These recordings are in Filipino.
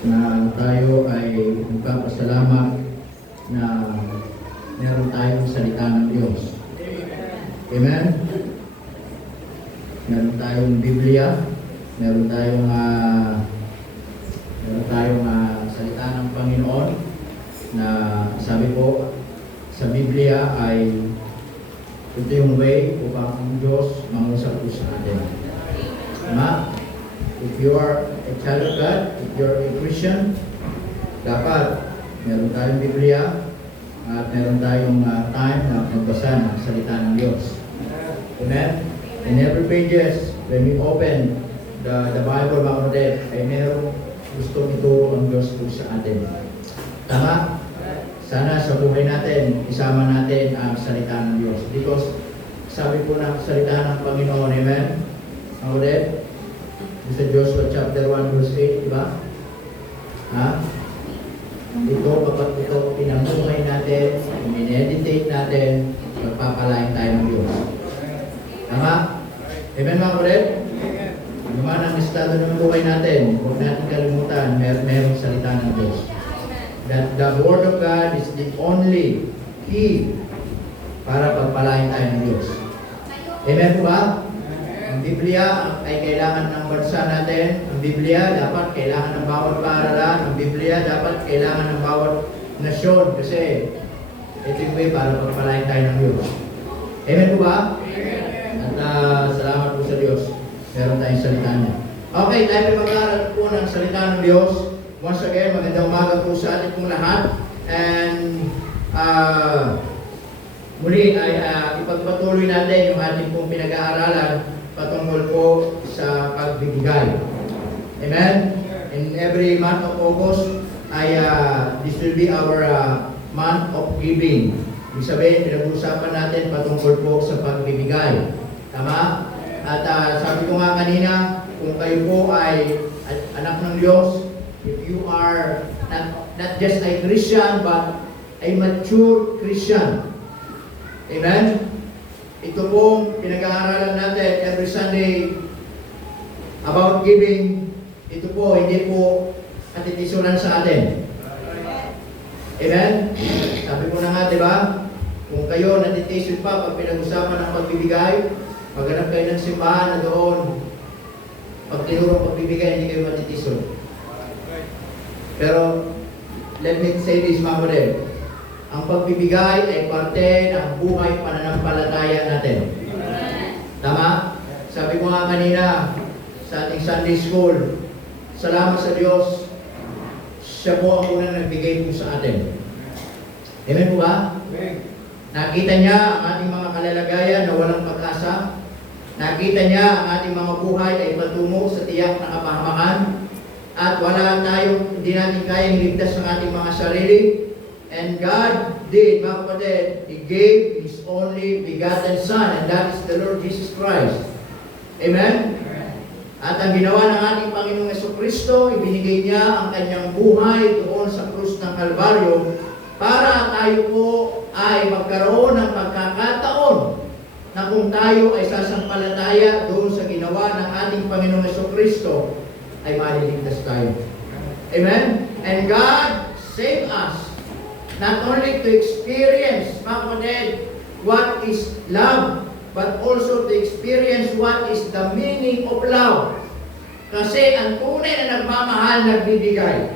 na tayo ay magpapasalamat na meron tayong salita ng Diyos. Amen? Meron tayong Biblia, meron tayong salita ng Panginoon na sabi ko sa Biblia ay ito yung way upang ang Diyos mangusap po sa atin. Tama? If you are a child of God, if you are a Christian, dapat meron tayong Biblia at meron tayong time na magbasa ng salita ng Diyos. Amen? In every pages, when we open the Bible, mga kapatid, ay meron gustong ituro ang Diyos po sa atin. Tama? Sana sa buhay natin, isama natin ang salita ng Diyos. Because sabi po ng salita ng Panginoon, amen? Mga kapatid, sa Joshua chapter 1 verse 8, diba? Ha? Ito, kapag ito pinamuhay natin, mineditate natin, magpapalain tayo ng Diyos. Tama? Amen mga kapatid? Ano man ang estado ng buhay natin, huwag natin kalimutan, merong salita ng Diyos. That the Word of God is the only key para pagpalain tayo ng Diyos. Amen po ba? Ang Biblia ay kailangan ng bansa natin. Ang Biblia dapat kailangan ng bawat paaralan. Ang Biblia dapat kailangan ng bawat nasyon. Kasi ito yung way para pagpalain tayo ng Diyos. Amen po ba? At salamat po sa Diyos. Meron tayong salita niya. Okay, tayo mag-aaral po ng salita ng Diyos. Once again, magandang umaga po sa ating pong lahat. And muli ay ipagpatuloy natin yung ating pong pinag-aaralan patungkol po sa pagbibigay. Amen? In every month of August, this will be our month of giving. Ibig sabihin, pinag-uusapan natin patungkol po sa pagbibigay. Tama? At sabi ko nga kanina, kung kayo po ay anak ng Diyos, if you are not just a Christian, but a mature Christian. Amen? Ito pong pinag-aaralan natin every Sunday about giving. Ito po, hindi po katitisuran sa atin. Amen? Sabi ko na nga, di ba? Kung kayo natitisun pa pag pinag-usapan ng pagbibigay, maghanap kayo ng simbahan na doon. Pag tinurong pagbibigay, hindi kayo matitisun. Pero, let me say this, mga kapatid. Ang pagbibigay ay parte ng buhay pananampalataya natin. Tama? Sabi ko nga kanina sa ating Sunday School, salamat sa Diyos, siya po ang unang nagbigay po sa atin. Amen po ba? Nakita niya ang ating mga kalalagayan na walang pag-asa. Nakita niya ang ating mga buhay ay patungo sa tiyak na kapahamakan. At wala tayong, hindi natin kayang ligtas ng ating mga sarili. And God did, mga kapatid, He gave His only begotten Son, and that is the Lord Jesus Christ. Amen? At ang ginawa ng ating Panginoong Jesucristo, ibinigay niya ang kanyang buhay doon sa krus ng Kalbaryo para tayo po ay magkaroon ng pagkakataon na kung tayo ay sasampalataya doon sa ginawa ng ating Panginoong Jesucristo, ay maliligtas tayo. Amen? And God saved us not only to experience, mga kapatid, what is love, but also to experience what is the meaning of love. Kasi ang tunay na nagmamahal, nagbibigay.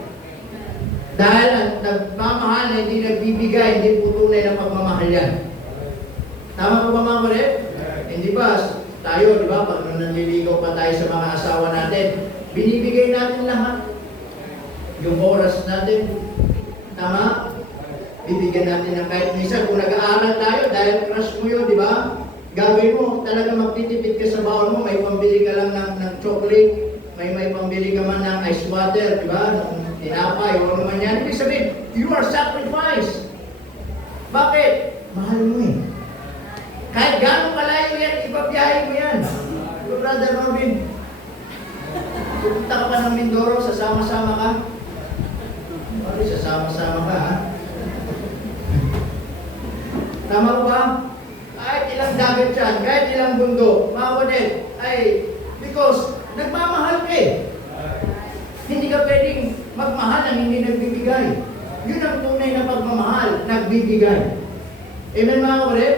Dahil ang nagmamahal na hindi nagbibigay, hindi po tunay na pagmamahal yan. Tama po ba mga kapatid? Hindi ba, tayo, di ba, pag nanliligaw pa tayo sa mga asawa natin, binibigay natin lahat. Yung oras natin, tama? Bibigyan natin ng kahit minsan. Kung nag-aaral tayo, dahil crush mo yun, di ba? Gagawin mo, talaga magtitipid ka sa baon mo, may pambili ka lang ng chocolate, may pambili ka man ng ice water, di ba? Ng tinapay, o naman yan. Ibig sabihin, you are sacrificed. Bakit? Mahal mo eh. Kahit gano'ng kalayo yan, ipabiyahe mo yan. Brother Robin, pupunta ka pa ng Mindoro, sasama-sama ka? Sorry, sasama-sama ka, ha? Tama ba? Kahit ilang dagat yan, kahit ilang bundok, mga kapatid, ay because nagmamahal ka eh. Hindi ka pwedeng magmahal magmamahal ang hindi nagbibigay. Yun ang tunay na pagmamahal, nagbibigay. Amen mga kapatid?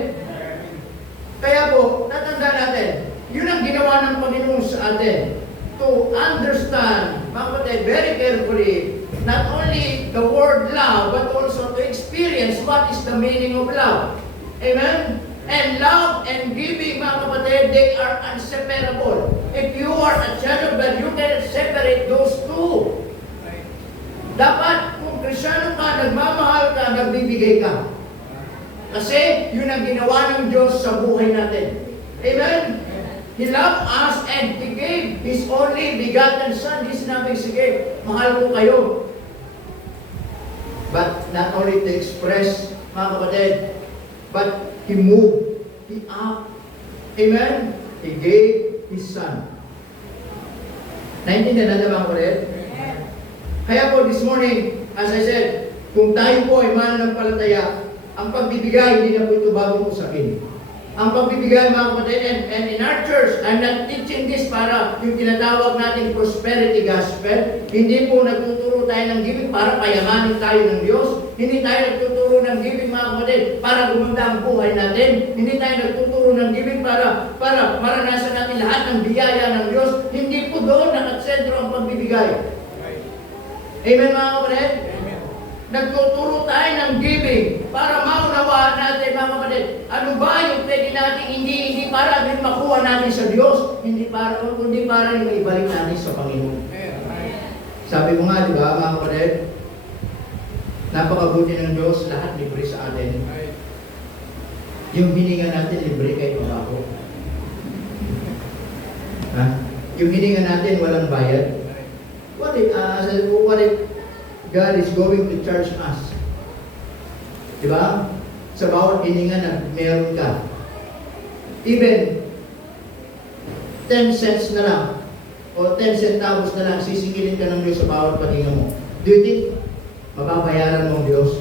Kaya po, tatanda natin, yun ang ginawa ng Panginoon sa atin. To understand, mga kapatid, very carefully, not only the word love, but also to experience what is the meaning of love. Amen? And love and giving, mga kapatid, they are inseparable. If you are a child of God, you cannot separate those two. Dapat, kung Kristyano ka, nagmamahal ka, nagbibigay ka. Kasi, yun ang ginawa ng Diyos sa buhay natin. Amen? He loved us and He gave His only begotten Son. Di sinabi, sige, mahal ko kayo. But not only to express, mga kapatid, but He moved, He up. Amen? He gave His Son. Naintindihan na mga kapatid? Kaya po this morning, as I said, kung tayo po ay mananampalataya, ang pagbibigay, hindi na po ito bagong usakin. Ang pagbibigay, mga kapatid, and in our church, I'm not teaching this para yung tinatawag nating prosperity gospel. Hindi po nagtuturo tayo ng giving para payamanin tayo ng Diyos. Hindi tayo nagtuturo ng giving, mga kapatid, para gumanda ang buhay natin. Hindi tayo nagtuturo ng giving para maranasan natin lahat ng biyaya ng Diyos. Hindi po doon nakasentro ang pagbibigay. Amen, mga kapatid? Nagtuturo tayo ng giving para maunawaan natin, mga kapatid, ano ba yung pwede natin hindi para din makuha natin sa Diyos, kundi para yung ibalik natin sa Panginoon. Sabi ko nga, di ba, mga kapatid, napakabuti ng Diyos, lahat libre sa atin. Yung hininga natin, libre kahit mabaho. Yung hininga natin, walang bayad. What if God is going to charge us? Diba? Sa bawat hininga na meron ka. Even 10 cents na lang o 10 centavos na lang sisingilin ka ng Diyos sa bawat paghinga mo. Do you think mababayaran mo ang Diyos?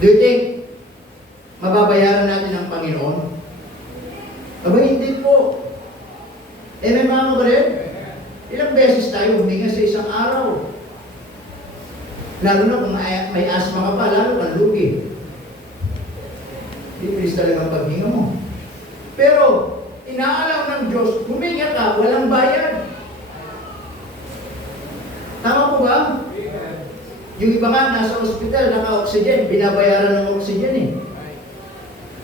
Do you think mababayaran natin ang Panginoon? Aba, hindi po. May mga kapatid, ilang beses tayo huminga sa isang araw? Lalo na kung may asma ka pa, lalo kang lugi. Libre talaga ang paghinga mo. Pero, inaalam ng Diyos, huminga ka, walang bayad. Tama po ba? Yung iba nga, nasa ospital, naka-oxygen, binabayaran ng oxygen eh.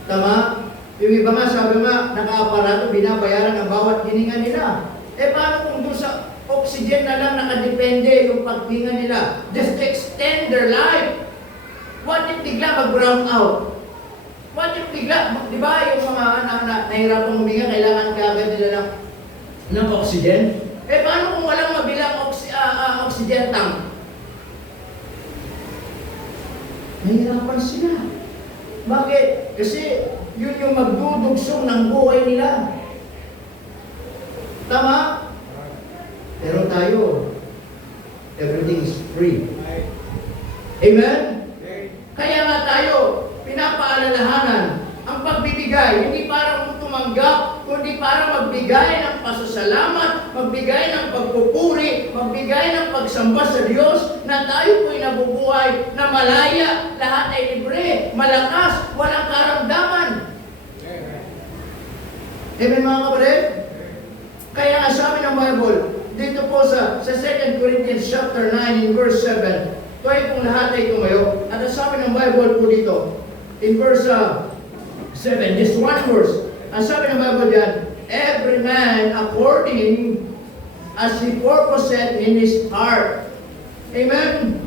Tama? Yung iba nga, sabi nga, naka-aparato, binabayaran ang bawat hininga nila. Paano kung doon sa oxygen na lang nakadepende yung paghinga nila just to extend their life? What if bigla mag-brown out? What if bigla, di ba yung mga nahirapang huminga, kailangan kagad nila ng oxygen? Paano kung walang mabilang oxygen tank? Nahirapan sila. Bakit? Kasi yun yung magdudugsong ng buhay nila. Tama? Pero tayo, everything is free. Amen? Kaya nga tayo, pinapaalalahanan ang pagbibigay, hindi para tumanggap, kundi para magbigay ng pasasalamat, magbigay ng pagpupuri, magbigay ng pagsamba sa Diyos, na tayo po'y nabubuhay, na malaya, lahat ay libre, malakas, walang karamdaman. Amen mga kapatid? Kaya nga sabi ng Bible, dito po sa 2 Corinthians chapter 9 in verse 7, tayo kung lahat ay tumayo, at sabi ng Bible po dito, in verse 7, just one verse, ang sabi ng Bible dyan, every man according as he purposed in his heart. Amen?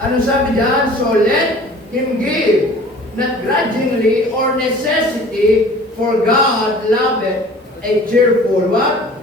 Anong sabi dyan? So let him give, not grudgingly or necessity, for God loveth a cheerful what?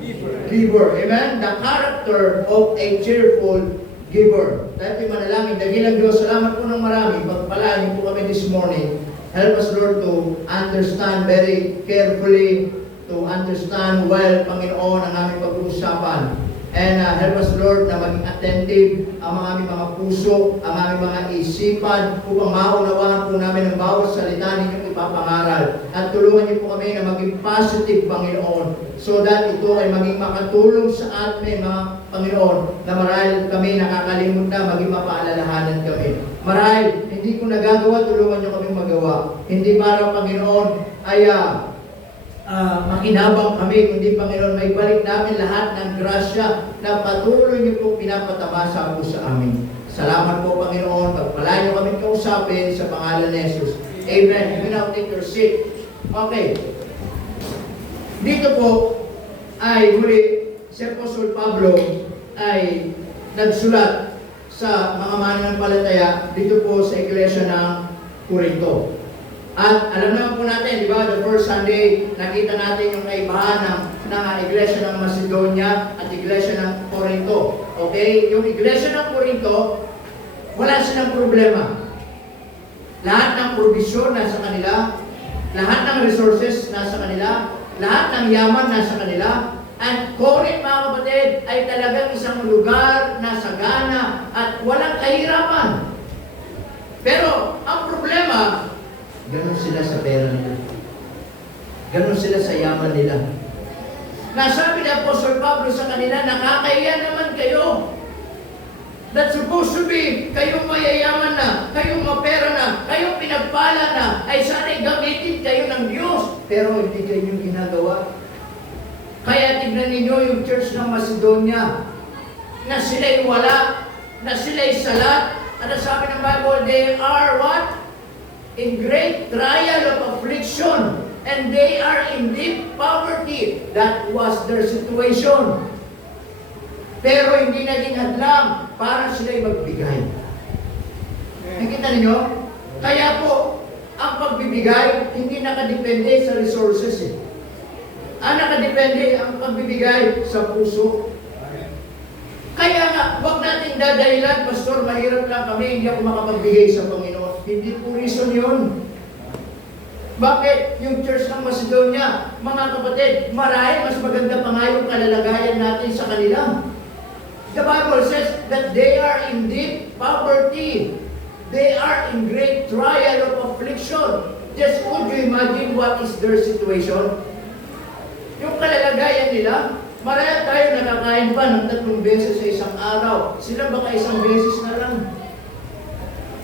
Giver. Amen? The character of a cheerful giver. Tayo manalangin. Dakilang Diyos, salamat po ng marami. Pagpalain po kami this morning. Help us, Lord, to understand very carefully, to understand well, Panginoon, ang aming pag-uusapan. And help us, Lord, na maging attentive ang aming mga puso, ang aming mga isipan, upang maunawaan po namin ang bawat salita ninyong ipapangaral. At tulungan niyo po kami na maging positive, Panginoon, so that ito ay maging makatulong sa atin, mga Panginoon, na marahil kami nakakalimot na, maging mapaalalahanan kami. Marahil hindi ko nagagawa, tulungan niyo kami magawa. Hindi para, Panginoon, ay makinabang kami, kundi Panginoon, may balik namin lahat ng grasya na patuloy niyo po pinapatamasa po sa amin. Salamat po, Panginoon. Pagpalain niyo kami kausapin sa pangalan ni Jesus. Amen. You can now take your seat. Okay. Dito po ay muli si Apostol Pablo ay nagsulat sa mga mananampalataya dito po sa iglesia ng Corinto. At alam naman po natin, di ba, the first Sunday, nakita natin yung kaibahan ng iglesia ng Macedonia at iglesia ng Corinto. Okay? Yung iglesia ng Corinto, wala silang problema. Lahat ng provision nasa kanila, lahat ng resources nasa kanila, lahat ng yaman nasa kanila. At Corinth, mga kapatid, ay talagang isang lugar na sagana at walang kahirapan. Pero ang problema, ganon sila sa pera nila. Ganon sila sa yaman nila. Nasabi ni Apostol Pablo sa kanila, nakakahiya naman kayo. That's supposed to be, kayong mayayaman na, kayong mapera na, kayong pinagpala na, ay sana'y gamitin kayo ng Diyos. Pero hindi kayo yung ginagawa. Kaya tignan ninyo yung church ng Macedonia, na sila'y wala, na sila'y salat. Ano sabi ng Bible? They are what? In great trial of affliction, and they are in deep poverty. That was their situation. Pero hindi naging hadlang para sila'y magbigay. Nakita ninyo? Kaya po, ang pagbibigay, hindi nakadepende sa resources eh. Nakadepende ang pagbibigay sa puso. Kaya nga, huwag natin dadahilan, Pastor, mahirap lang kami, hindi ako makapagbigay sa Panginoon. Hindi po reason yun. Bakit yung church ng Macedonia, mga kapatid, marahil mas maganda pa nga yung kalalagayan natin sa kanila. The Bible says that they are in deep poverty. They are in great trial of affliction. Just could you imagine what is their situation? Yung kalalagayan nila, marahil tayo nakakain pa ng 3 beses sa isang araw. Sila baka isang beses na lang.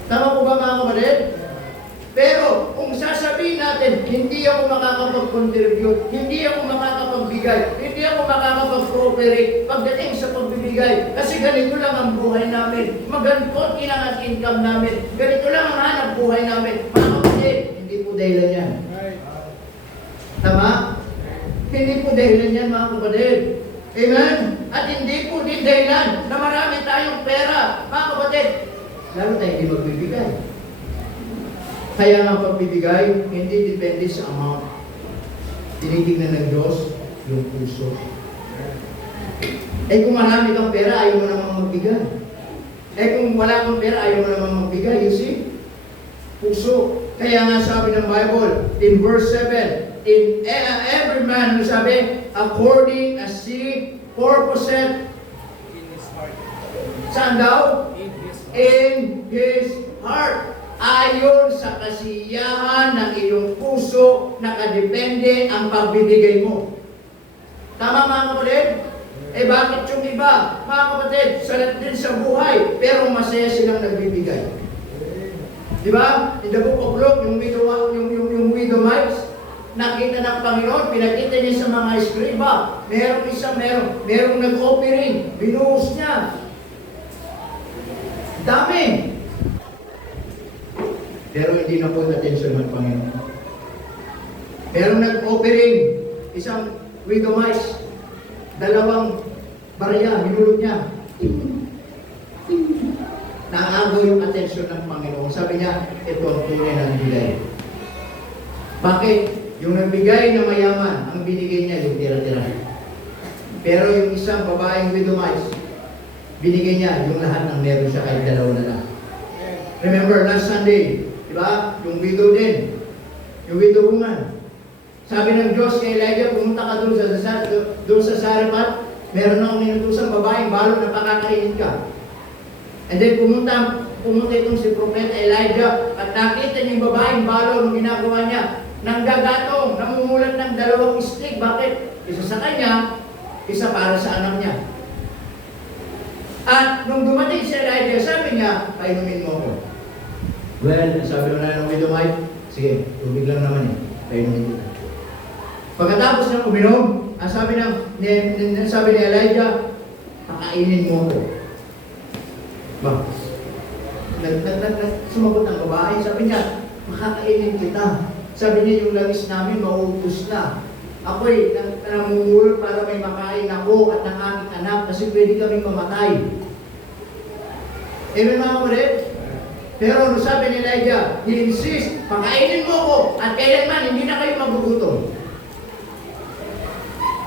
Tama po ba, mga kapatid? Pero kung sasabihin natin, hindi ako makakapag-contribute, hindi ako makakapagbigay, hindi ako makakapag-cooperate pagdating sa pagbibigay, kasi ganito lang ang buhay namin, konti lang ang income namin, ganito lang ang hanap buhay namin, mga kapatid, hindi po dahilan yan. Tama? Hindi po dahilan yan, mga kapatid. Amen? At hindi po din dahilan na marami tayong pera, mga kapatid. Lalo tayo hindi magbibigay. Kaya nga pagbibigay, hindi depende sa amount. Tinitignan ng Diyos yung puso. Kung marami kang pera, ayaw mo namang magbigay. Kung wala kang pera, ayaw mo namang magbigay. You see? Puso. Kaya nga sabi ng Bible, in verse 7, in every man, sabi, according as he purposeth in his heart. Saan daw? In his heart. Ayon sa kasiyahan ng iyong puso, nakadepende ang pagbibigay mo. Tama, mga kapatid? Bakit yung iba, mga kapatid, salat din sa buhay, pero masaya silang nagbibigay. Di ba? In the book of Luke, yung widow mites, nakita ng Panginoon, pinakita niya sa mga eskriba. Merong nag-offering, binuhos niya. Dami. Pero hindi na po attention ng Panginoon. Merong nag-offering, isang widow mites, 2 barya, minulog niya. Naago yung atensyon ng Panginoon. Sabi niya, ito ang tunay ng bigay. Bakit? Yung nagbigay na mayaman, ang binigay niya yung tira-tira. Pero yung isang babaeng widow mites, binigay niya yung lahat ng meron siya kahit 2 na lang. Remember, last Sunday, di ba? Yung widow din. Yung widow woman. Sabi ng Diyos kay Elijah, pumunta ka doon sa Sarephat, Meron akong inutusang babaeng balo na pakakainin ka. And then pumunta itong si Propeta Elijah at nakita niya yung babaeng balo nung ginagawa niya. Nanggagatong, namumulat ng 2 stick. Bakit? Isa sa kanya, isa para sa anak niya. At nung dumating si Elijah, sabi niya, painumin mo ako. Well, sabi ko na ng Widomite, sige, tubig lang naman eh. Painumin kita. Pagkatapos ng uminom, ang sabi ni Elijah, pakainin mo ako. Ba? Sumagot ang babae, sabi niya, makakainin kita. Sabi niya, yung langis namin, mauubos na. Ako'y namumulot para may makain ako at ng aking anak kasi pwede kaming mamatay. Amen mga kapatid? Pero ano sabi ni Elijah, he insist, pakainin mo ako at kailanman hindi na kayo magugutom.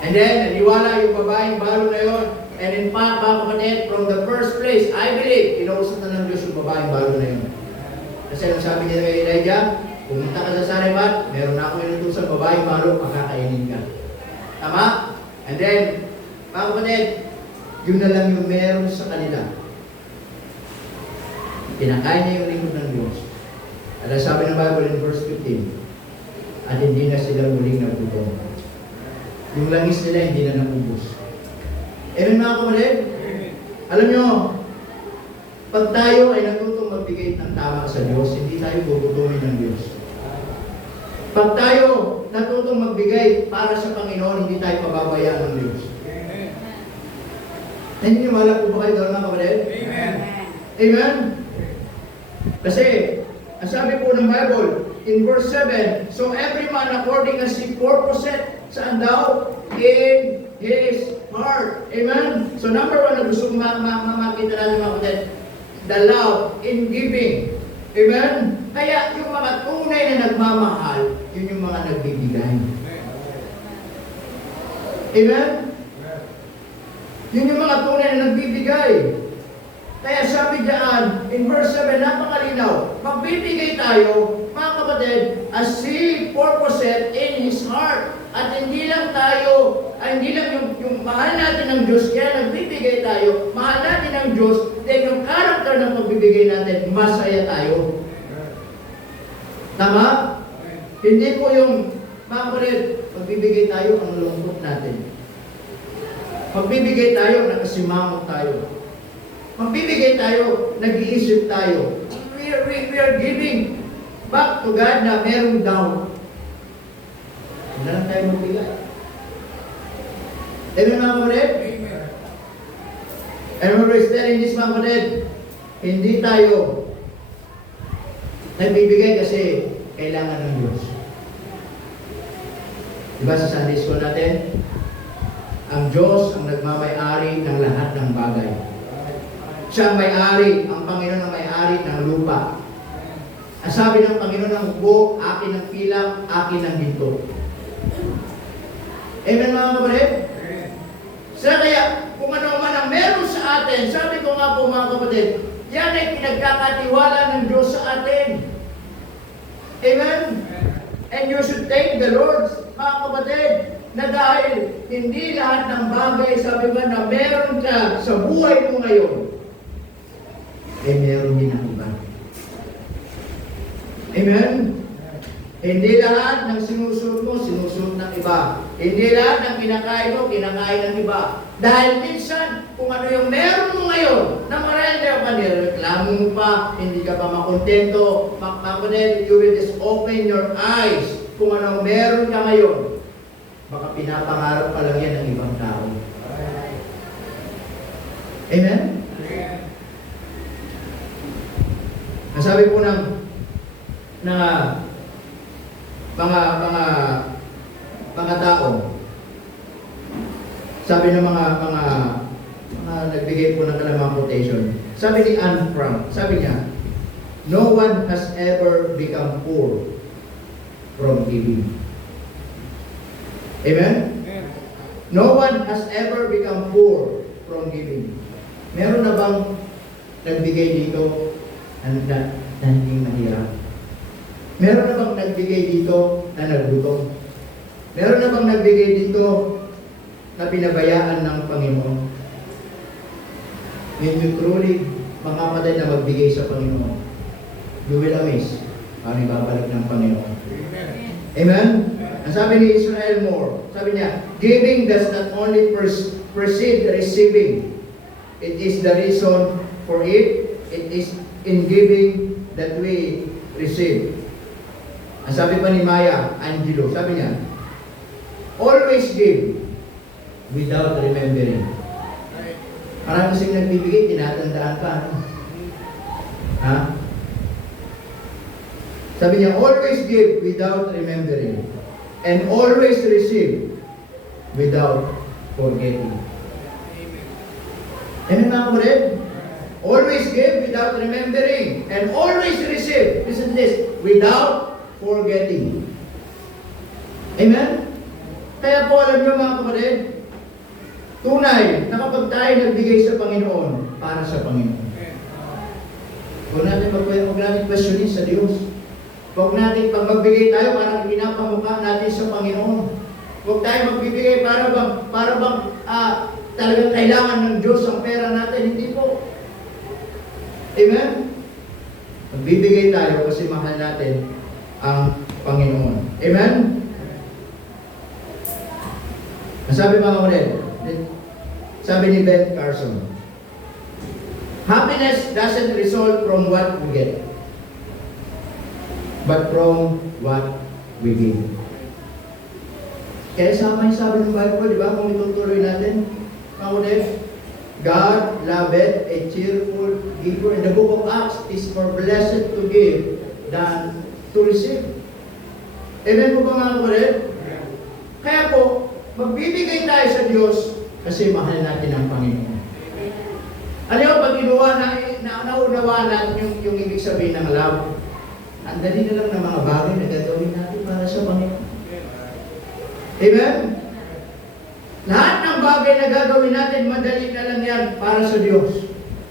And then, naniwala yung babaeng balo na yun. And in fact, mga kapatid, from the first place, I believe, kinausap na ng Diyos yung babaeng balo na yun. Kasi ang sabi niya kay Elijah, pumunta ka sa Sarephat, meron na akong inutusang babaeng balo, makakainin ka. Tama? And then, mga kapatid, yun na lang yung meron sa kanila. Kinakain niya yung lingkod ng Diyos. At ang sabi ng Bible in verse 15, at hindi na sila muling nagutom. Yung langis nila hindi na nakubos. Amen mga kapatid? Alam nyo, pag tayo ay natutong magbigay ng tama sa Diyos, hindi tayo gugutumin ng Diyos. Pag tayo natutong magbigay para sa Panginoon, hindi tayo pababayaan ng Diyos. Naniniwala po ba kayo doon mga kapatid? Amen. Amen? Kasi, ang sabi po ng Bible, in verse 7, so every man according as he purposeth, saan daw? In his heart. Amen? So number 1 na gusto kong makita natin mga kapatid, the love in giving. Amen? Kaya yung mga tunay na nagmamahal, yun yung mga nagbibigay. Amen? Yun yung mga tunay na nagbibigay. Kaya sabi diyan, in verse 7, napakalinaw, magbibigay tayo, mga kapatid, as he purposed in his heart. At hindi lang yung mahal natin ng Diyos, kaya nagbibigay tayo, mahal natin ng Diyos, then yung character ng pagbibigay natin, masaya tayo. Tama? Hindi po yung, mga kapatid, magbibigay tayo, ang lungkot natin. Magbibigay tayo, nakasimangot tayo. Magbibigay tayo, nag-iisip tayo. We are giving back to God na merong down. Wala lang tayo magbigay. Amen mga kapatid? And we're telling this mga kapatid, hindi tayo nagbibigay kasi kailangan ng Diyos. Diba sa Sunday School natin? Ang Diyos ang nagmamay-ari ng lahat ng bagay. Siya ang may-ari, ang Panginoon ang may-ari ng lupa. Ang sabi ng Panginoon ng hukbo, akin ang pilang, akin ang ginto. Amen mga kapatid? So kaya, kung ano man ang meron sa atin, sabi ko nga po mga kapatid, yan ay pinagkakatiwala ng Diyos sa atin. Amen? And you should thank the Lord, mga kapatid, na dahil hindi lahat ng bagay, sabi ba na meron ka sa buhay mo ngayon, eh meron din ang iba. Amen? Hindi lahat ng sinusuot mo, sinusuot ng iba. Hindi lahat ng kinakain mo, kinakain ng iba. Dahil minsan, kung ano yung meron mo ngayon, na marami ka nireklamo mo pa, hindi ka pa makontento, makakunin, you will just open your eyes kung ano meron ka ngayon. Baka pinapangarap pa lang yan ng ibang tao. Amen? Nasabi po ng mga tao, sabi ng mga nagbigay po ng kalamang quotation, sabi ni Anne Frank, sabi niya, no one has ever become poor from giving. Amen? No one has ever become poor from giving. Meron na bang nagbigay dito na hindi mahirap? Meron na bang nagbigay dito na nagutom? Meron na bang nagbigay dito na pinabayaan ng Panginoon. When you truly, mga kapatid, na magbigay sa Panginoon, you will amaze ang ibabalik ng Panginoon. Amen? Ang sabi ni Israel Moore, sabi niya, giving does not only precede receiving. It is the reason for it. It is in giving that we receive. Ang sabi pa ni Maya Angelou, sabi niya, always give without remembering. Parang kasing nagbibigay, tinatandaan pa. Ano? Ha? Sabi niya, always give without remembering. And always receive without forgetting. Amen mga kapatid? Always give without remembering. And always receive, listen to this, without forgetting. Amen? Kaya po alam niyo mga kapatid, tunay na kapag tayo nagbigay sa Panginoon, para sa Panginoon. Huwag natin questionin sa Diyos. Huwag natin pag magbigay tayo, parang pinapamukha natin sa Panginoon. Huwag tayo magbibigay para bang talagang kailangan ng Diyos ang pera natin. Hindi po. Amen? Magbibigay tayo kasi mahal natin ang Panginoon. Amen? Sabi mga kapatid, sabi ni Ben Carson, happiness doesn't result from what we get, but from what we give. Kaya sama yung sabi ng Bible, di ba? Kung itutuloy natin, mga kapatid, God loveth a cheerful giver. In the book of Acts, is more blessed to give than to receive. Amen po ba mga kapatid? Kaya po, magbibigay tayo sa Diyos kasi mahal natin ang Panginoon. Alam mo, pag naunawaan natin yung ibig sabihin ng love, ang dali na lang ng mga bagay na gagawin natin para sa Panginoon. Amen? Lahat ng bagay na gagawin natin, madali na lang yan para sa Diyos.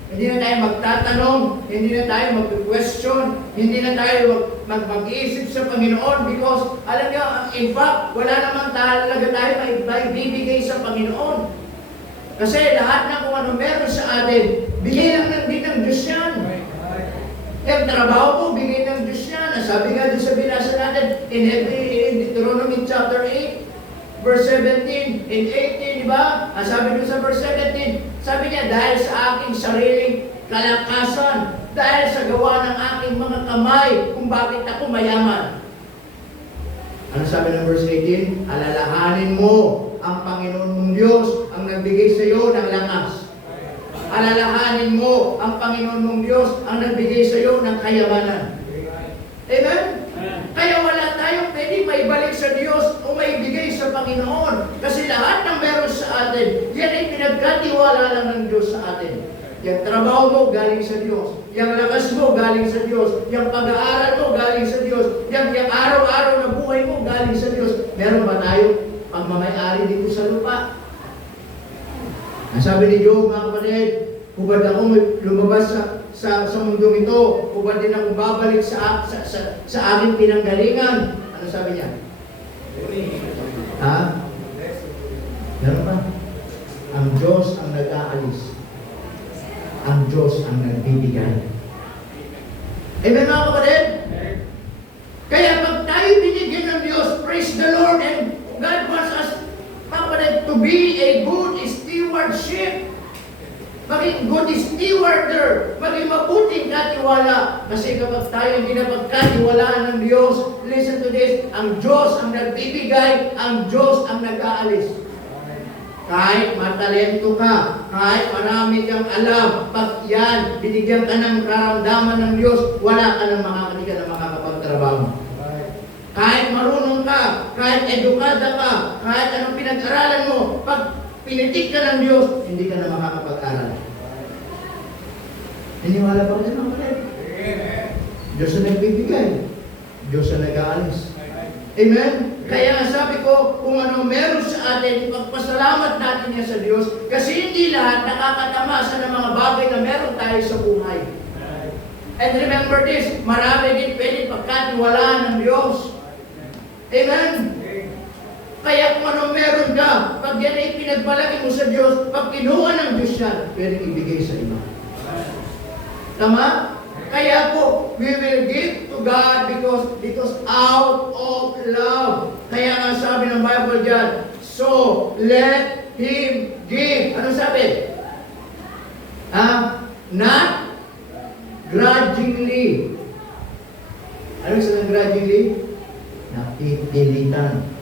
Hindi na tayo magtatanong, hindi na tayo mag-question, hindi na tayo mag-iisip sa Panginoon because, alam niyo, in fact, wala naman talaga tayo maibibigay sa Panginoon. Kasi lahat ng kung ano meron sa atin, bigay lang din ng Diyos yan. Yung trabaho mo, bigay ng Diyos yan. Sabi nga doon sa binasa natin, in Deuteronomy chapter 8, verse 17 and 18, di ba? Sabi doon sa verse 17, sabi niya, dahil sa aking sariling kalakasan, dahil sa gawa ng aking mga kamay, kung bakit ako mayaman. Ano sabi ng verse 18? Alalahanin mo ang Panginoon mong Diyos ang nagbigay sa iyo ng lakas. Alalahanin mo ang Panginoon mong Diyos ang nagbigay sa iyo ng kayamanan. Amen? Kaya wala tayong pwede maibalik sa Diyos o maibigay sa Panginoon. Kasi lahat ng meron sa atin, yan ay pinagkatiwala lang ng Diyos sa atin. Yung trabaho mo galing sa Diyos. Yung lakas mo galing sa Diyos. Yung pag-aaral mo galing sa Diyos. Yung araw-araw na buhay mo galing sa Diyos. Meron ba tayo pagmamayari dito sa lupa? Ang sabi ni Job, mga kapatid, hubad ako lumabas sa mundong ito, hubad din ako babalik sa aking pinanggalingan. Ano sabi niya? Ha? Meron pa? Ang Diyos ang nag-aalis. Ang Diyos ang nagbibigay. Amen mga kapatid? Kaya pag tayo binigyan ng Diyos, praise the Lord, and God wants us, mga kapatid, to be a good stewardship. Maging good stewarder, maging mabuting katiwala. Kasi kapag tayo hindi na pagkatiwalaan ng Diyos, listen to this, ang Diyos ang nagbibigay, ang Diyos ang nag-aalis. Kahit matalento ka, kahit marami kang alam, pag yan, binigyan ka ng karamdaman ng Diyos, wala ka nang makakapagtrabaho. Kahit marunong ka, kahit edukada ka, kahit anong pinag-aralan mo, pag pinitik ka ng Diyos, hindi ka na makakapag-aral. Niniwala pa rin mga kapatid? Diyos ang nagbibigay. Diyos ang nag-aalis. Amen? Kaya nga sabi ko, kung ano meron sa atin, pagpasalamat natin niya sa Diyos, kasi hindi lahat nakakatamasa ng mga bagay na meron tayo sa buhay. And remember this, marami din pwede pagkatiwalaan ng Diyos. Amen? Kaya kung ano meron ka, pag yan ay pinagmalaki mo sa Diyos, pag kinuha ng Diyos yan, pwede ibigay sa iba. Tama? Kaya po, we will give to God because out of love. Kaya nga sabi ng Bible dyan, so let Him give. Ano sabi? Not grudgingly. Ano sabi ng grudgingly? Napipilitan.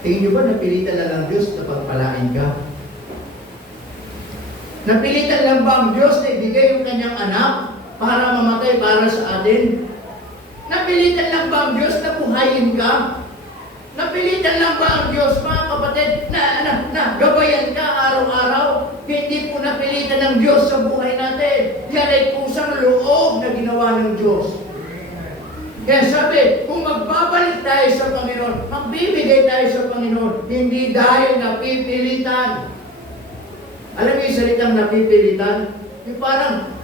Tingin nyo ba napilitan na ng Diyos na pagpalain ka? Napilitan lang ba ang Diyos na ibigay yung kanyang anak para mamatay para sa atin? Napilitan lang ba ang Diyos na buhayin ka? Napilitan lang ba ang Diyos, mga kapatid, na gabayan ka araw-araw? Hindi po napilitan ng Diyos sa buhay natin. Yan ay kusang loob na ginawa ng Diyos. Kaya sabi, kung magbabalik tayo sa Panginoon, magbibigay tayo sa Panginoon, hindi dahil napipilitan. Alam mo yung salitang napipilitan? Yung parang,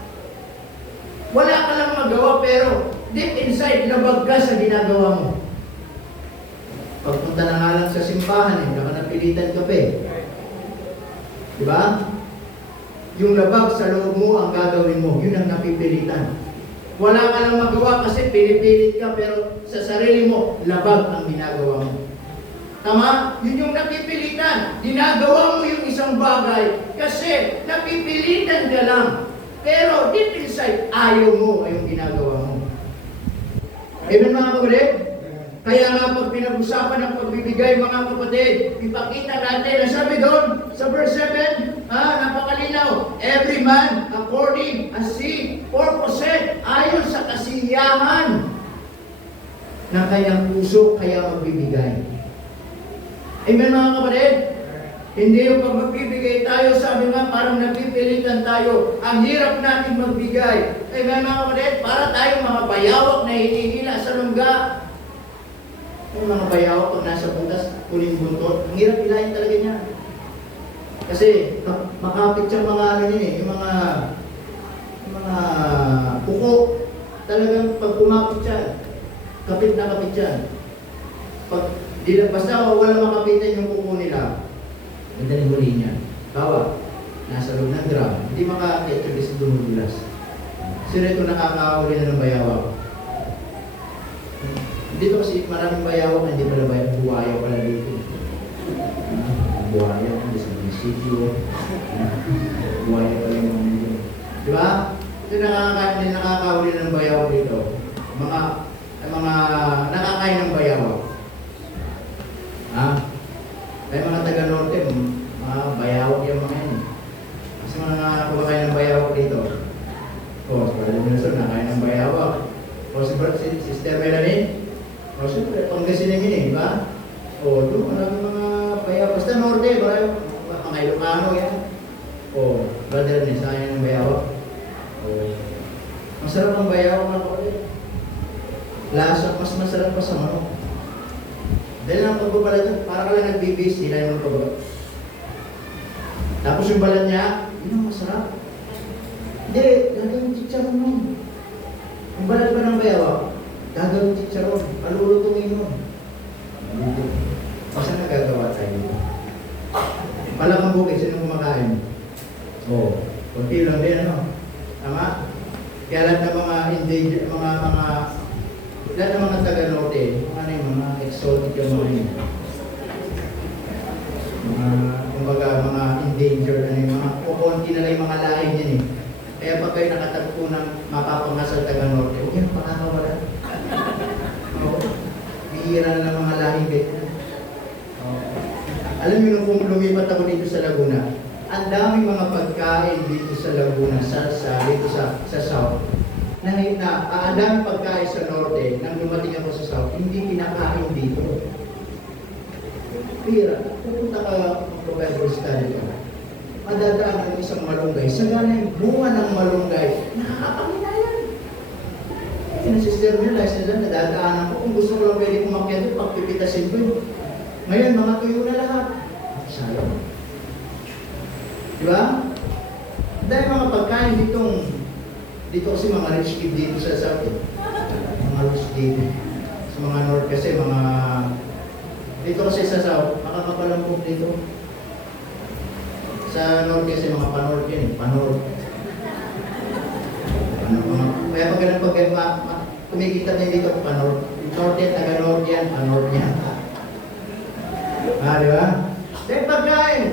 wala ka lang magawa pero deep inside, labag ka sa ginagawa mo. Pagpunta na nga lang sa simbahan, baka napilitan ka pa eh. Diba? Yung labag sa loob mo ang gagawin mo, yun ang napipilitan. Wala ka lang magawa kasi pinipilit ka pero sa sarili mo, labag ang ginagawa mo. Tama? Yun yung napipilitan. Ginagawa mo yung isang bagay kasi napipilitan ka lang. Pero deep inside, ayaw mo ay yung ginagawa mo. Amen mga kapatid? Kaya nga pag pinag-usapan ng pagbibigay mga kapatid, ipakita natin na sabi doon sa verse 7, napakalinaw, every man according as he purposed, ayon sa kasiyahan ng kanyang puso, kaya magbibigay. Amen mga kapatid? Hindi yung pag magbibigay tayo, sabi nga parang napipilitan tayo. Ang hirap natin magbigay. Amen mga kapatid? Para tayong mga bayawak na hinihila sa lungga. Yung mga bayawak pag nasa butas, kuling buntot, ang hirap ilahin talaga niya. Kasi makapit siyang mga ano yun eh, yung mga puko. Talagang pag kumapit siya, kapit na kapit siya. Basta wala makapitan yung kuko nila, madaling huli niya. Bawa, nasa loob ng drum, hindi makakit kasi sa dumudulas. Sino ito nakakahuli na ng bayawak? Dito kasi maraming bayawak na hindi pala bayawak, buhaya pala dito. Buhaya, hindi sa munisipyo. Buhaya pala yung mga dito. Diba? Ito nakakahuli ng bayawak dito. Mga nakakain ng bayawak. May mga taga-norte, mga bayawak yung mga yan. Kasi mga kumakain ng bayawak dito. O, sa Minnesota, nakain ng bayawak. O, si Sister Melanie, o, siyempre, Pangasinan yun eh, di ba? O, doon, maraming mga bayawak. Basta norte, mga Ilocano yan. O, brother, nisayan ng bayawak. O, masarap ang bayawak na kapatid. Lasa, mas masarap pa sa manok. Dahil ang pagbabalat niya, para ka lang nagbibis, nila yung pagbabalat. Tapos yung balat niya, yun ang masarap. Hindi, gagawin chicharon mo. Yung balat ba ng bayawak? Gagawin chicharon. Palulutungin mo. Basta nagagawa tayo. Malakang bukid, sinong kumakain? Oo. Kunti lang din, ano? Tama? Kaya lahat ng mga endangered, lahat ng mga taga-norte, mga exotic yung mga yun. Mga endangered, mga kukunti na lang yung mga lahi yan eh. Kaya pag kayo nakatagpo ng mapapangasal taga-norte, huwag yan, pakakawala. Oo. Bihira na ng mga lahi ganyan. Alam niyo nung lumipat ako dito sa Laguna, ang daming mga pagkain dito sa Laguna, dito sa South. Ang daming pagkain sa Norte, nang dumating ako sa South, hindi pinakain dito. Pira, pupunta ka mag-Bible study ka. Madadaan ng isang malunggay. Sa ganang bunga ng malunggay, nakakapanginayan. Yung sister nila, nadadaanan ko. Kung gusto ko lang pwede kumakyat doon, pagpipitasin ko yun. Ngayon, mga tuyo na lahat. Sayang. Diba? Dahil mga pagkain dito kasi mga rich kid dito sa South. Mga rich kid. Sa mga North kasi, mga Dito kasi sa South, makakapalampok dito. Sa North kasi mga Panorth yan, Panorth. Kaya pag ganun kumikita din dito, Panorth. North yan, taga-North yan, Panorth yan. Di ba? Then pagkain.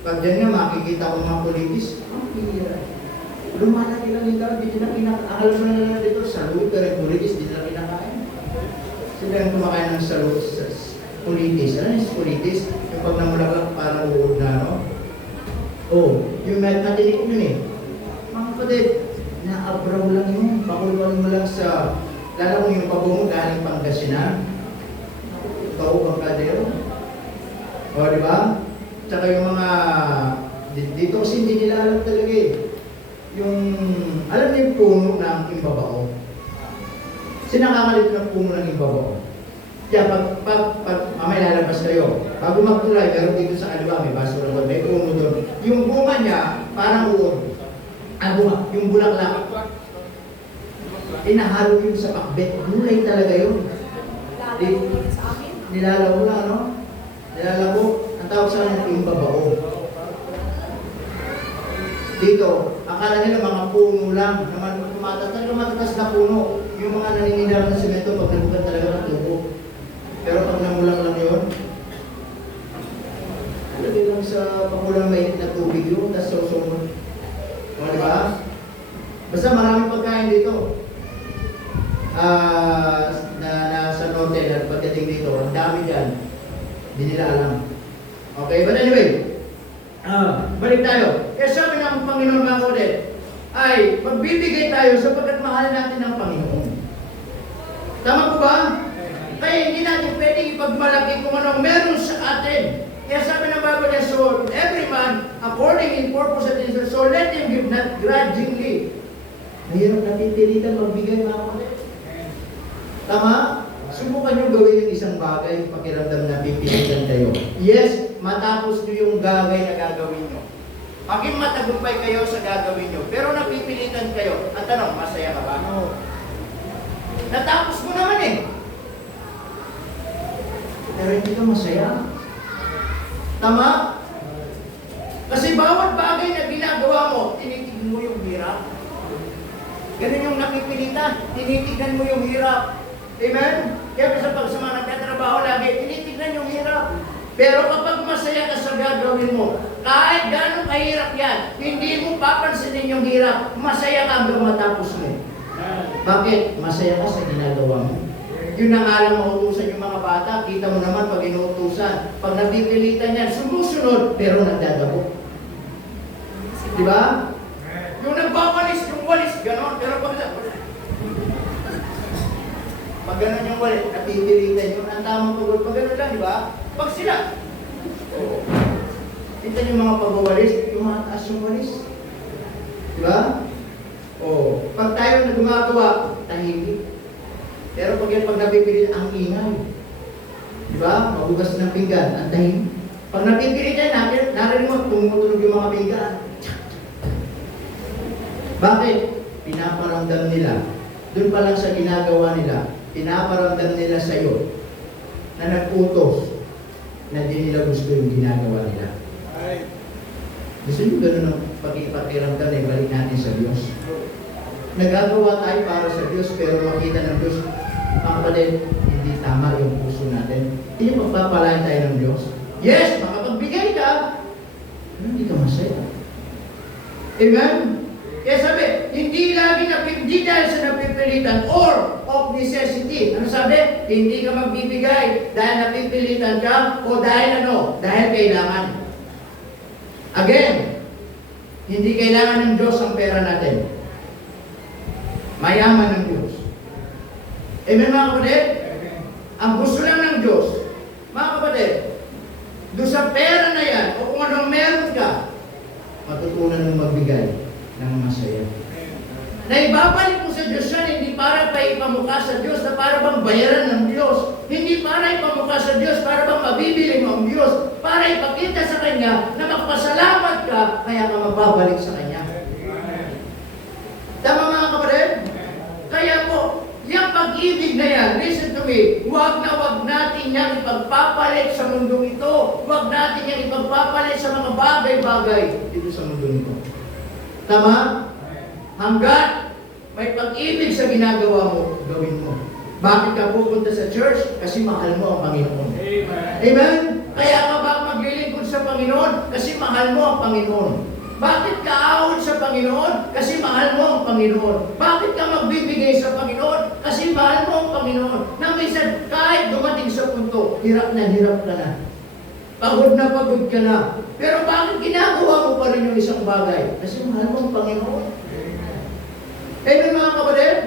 Pag dyan nga makikita ko mga politis, ang hira. Lumalaki lang ito, di nila kinakain. Akala mo na lang dito, salud, pero yung politis, di nila kinakain. Sila yung kumakain ng salud, politis. Ano yung politis? Yung pag namulaklak, parang uod na, no? Yung matinig yun eh. Mga kapatid, naabraw lang yun. Pakulwan mo lang sa, lalo mo yung pabungo galing Pangasinan. Ikaw bang kadero? Di ba? Tsaka yung mga, dito kasi hindi nila alam talaga eh. Yung, alam niyo yung puno ng imbabao? Sinakakalit ng puno ng imbabao. Kaya pag mamaya lalabas kayo, bago magtulay, pero dito sa kaliwa, may basura doon, may puno doon. Yung bunga niya, parang uod. Yung bulaklak. Inahalo yun sa pakbet. Gulay talaga yun. Nilalaw na, no? Nilalaw. Ang tawag sa kanya, imbabao. Dito, akala nila mga puno lang. Matatas na puno. Yung mga naninindar ng semento, pag nabukan talaga ng tubo. Pero pag namulang lang yun, lagay lang sa pakulang mainit na tubig yun, tapos susunod. Diba? Basta maraming pagkain dito. Na sa norte, at pagdating dito, ang dami dyan. Hindi nila alam. Okay, but anyway, balik tayo. Kaya sabi ng Panginoon mga kapatid, ay magbibigay tayo sapagkat mahal natin ang Panginoon. Tama po ba? Kaya hindi natin pwedeng ipagmalaki kung anong meron sa atin. Kaya sabi ng Bible, so every man according in purpose and intention, so let him give not grudgingly. Mahirap natin pilitan magbigay mga kapatid. Tama? Subukan nyo gawin yung isang bagay, pakiramdam na pipilitan kayo. Yes, matapos nyo yung gagay na gagawin nyo. Maging matagumpay kayo sa gagawin nyo, pero napipilitan kayo. Ang tanong, masaya ka ba? No. Natapos mo naman eh. Pero hindi ka masaya. Tama? Kasi bawat bagay na ginagawa mo, tinitignan mo yung hirap. Ganun yung napipilitan, tinitignan mo yung hirap. Amen? Kaya sa mga nagtatrabaho lagi, tinitignan yung hirap. Pero kapag masaya ka sa gagawin mo, kahit gano'ng kahirap yan, hindi mo papansinin yung hirap, masaya ka hanggang matapos mo. Bakit? Masaya ka sa ginagawa mo. Yun na nga lang mautusan yung mga bata, kita mo naman pag inuutusan, pag napipilitan yan, sumusunod, pero nagdadabo. Diba? Yung nagpapalis, yung walis, gano'n, pero pag gano'n yung walis, napipilitan yun, ang tamang pagod, pag gano'n lang, diba? Pag sila, kita yung mga pagwawalis, yung mga taas yung walis. Diba? Pag tayo na gumagawa, tahimik. Pero pag napipilit, ang ingay. Diba? Mabugas ng pinggan, ang tahimik. Pag napipilit yan, narinig mo, tumutunog yung mga pinggan. Bakit? Pinaparamdam nila. Doon pa lang sa ginagawa nila, pinaparamdam nila sa iyo na nag-utos na di nila gusto yung ginagawa nila. Gusto nyo gano'n ang pag-ipakiramdam na ibalik natin sa Diyos. Nagagawa tayo para sa Diyos, pero makita ng Diyos, mga kapatid, hindi tama yung puso natin. Hindi magpapalain tayo ng Diyos. Yes, makapagbigay ka, pero hindi ka masaya. Amen? Kaya sabi, hindi dahil sa napipilitan or of necessity. Ano sabi? Hindi ka magbibigay dahil napipilitan ka o dahil ano? Dahil kailangan. Again, hindi kailangan ng Diyos ang pera natin. Mayaman ng Diyos. Amen mga kapatid? Ang gusto lang ng Diyos, mga kapatid, doon sa pera na yan, o kung anong meron ka, matutunan mong magbigay ng masaya. Na ibabalik mo sa Diyos yan, hindi para pa ipamukha sa Diyos na para bang bayaran ng Diyos. Hindi para ipamukha sa Diyos para bang mabibili mo ang Diyos. Para ipakita sa Kanya na magpasalamat ka, kaya ka magbabalik sa Kanya. Tama mga kapatid? Kaya po, yung pag-ibig na yan, listen to me, wag natin yang ipagpapalit sa mundong ito. Wag natin yang ipagpapalit sa mga bagay-bagay dito sa mundong ito. Tama? Hanggat may pag-ibig sa ginagawa mo, gawin mo. Bakit ka pupunta sa church? Kasi mahal mo ang Panginoon. Amen. Amen? Kaya ka ba maglilingkod sa Panginoon? Kasi mahal mo ang Panginoon. Bakit ka ahon sa Panginoon? Kasi mahal mo ang Panginoon. Bakit ka magbibigay sa Panginoon? Kasi mahal mo ang Panginoon. Na minsan, kahit dumating sa punto, hirap ka na. Pagod ka na. Pero bakit ginagawa mo pa rin yung isang bagay? Kasi mahal mo ang Panginoon. Amen mga kapatid?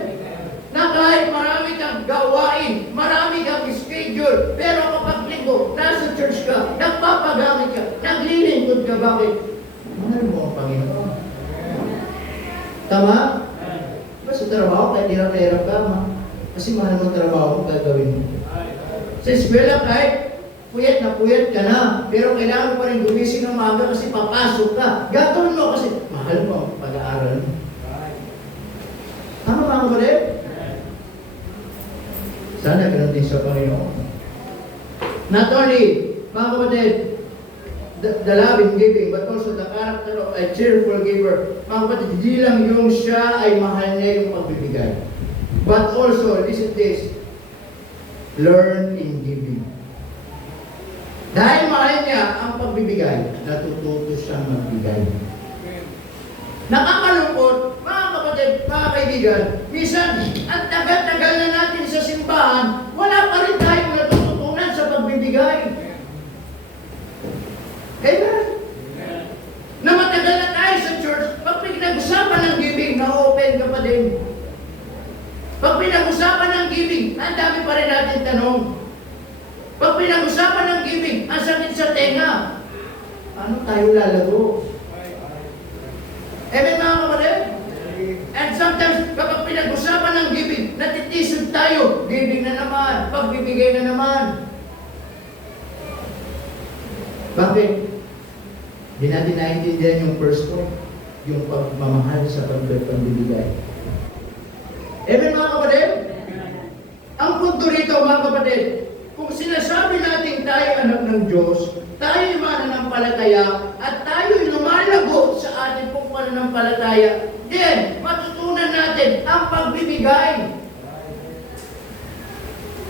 Na kahit marami kang gawain, marami kang schedule, pero kapag linggo, nasa church ka, nagpapagamit ka, naglilingkod ka, bakit? Mahal mo ang Panginoon. Tama? Diba sa trabaho, kahit hirap ka, kasi mahal mo ang trabaho mo, gagawin mo. Sa eskwela, kahit puyat ka na, pero kailangan mo pa rin gumising ng maaga kasi papasok ka. Gagawin mo kasi mahal mo ang pag-aaral mo. Tama mga kapatid? Sana ganun din sa Panginoon. Not only, mga kapatid, the love in giving, but also the character of a cheerful giver. Mga kapatid, hindi lang yung siya ay mahal niya yung pagbibigay. But also, listen this, learn in giving. Dahil mahal niya ang pagbibigay, natututo siyang magbigay. Nakakalungkot, mga kapatid, mga kaibigan, minsan, ang tagal-tagal na natin sa simbahan, wala pa rin tayong natututunan sa pagbibigay. Amen? Na matagal na tayo sa church, pag pinag-usapan ng giving, na-open ka pa din. Pag pinag-usapan ng giving, ang dami pa rin natin tanong. Pag pinag-usapan ng giving, ang sakit sa tenga. Ano tayo lalago? Amen mga kapatid? And sometimes, kapag pinag-usapan ng giving, natitisod tayo. Giving na naman, pagbibigay na naman. Bakit? Hindi natin naiintindihan yung first point, yung pagmamahal sa pagbibigay. Amen mga kapatid? Ang punto rito mga kapatid, kung sinasabi natin tayo anak ng Diyos, tayo mananampalataya, at tayo lumalago sa ating pong pananampalataya, then matutunan natin ang pagbibigay.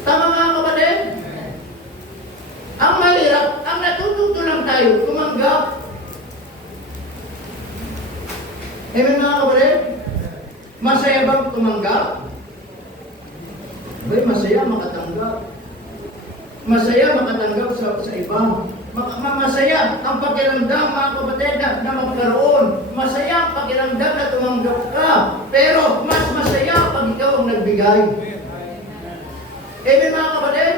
Tama mga kapatid? Ang mahirap, ang natututo lang tayo, tumanggap. Amen mga kapatid? Masaya bang tumanggap? Ay, masaya makatanggap. Masaya makatanggap sa iba. Masaya ang pakiramdam mga kapatid na magkaroon. Masaya ang pakiramdam na tumanggap ka. Pero mas masaya pag ikaw ang nagbigay. Amen mga kapatid?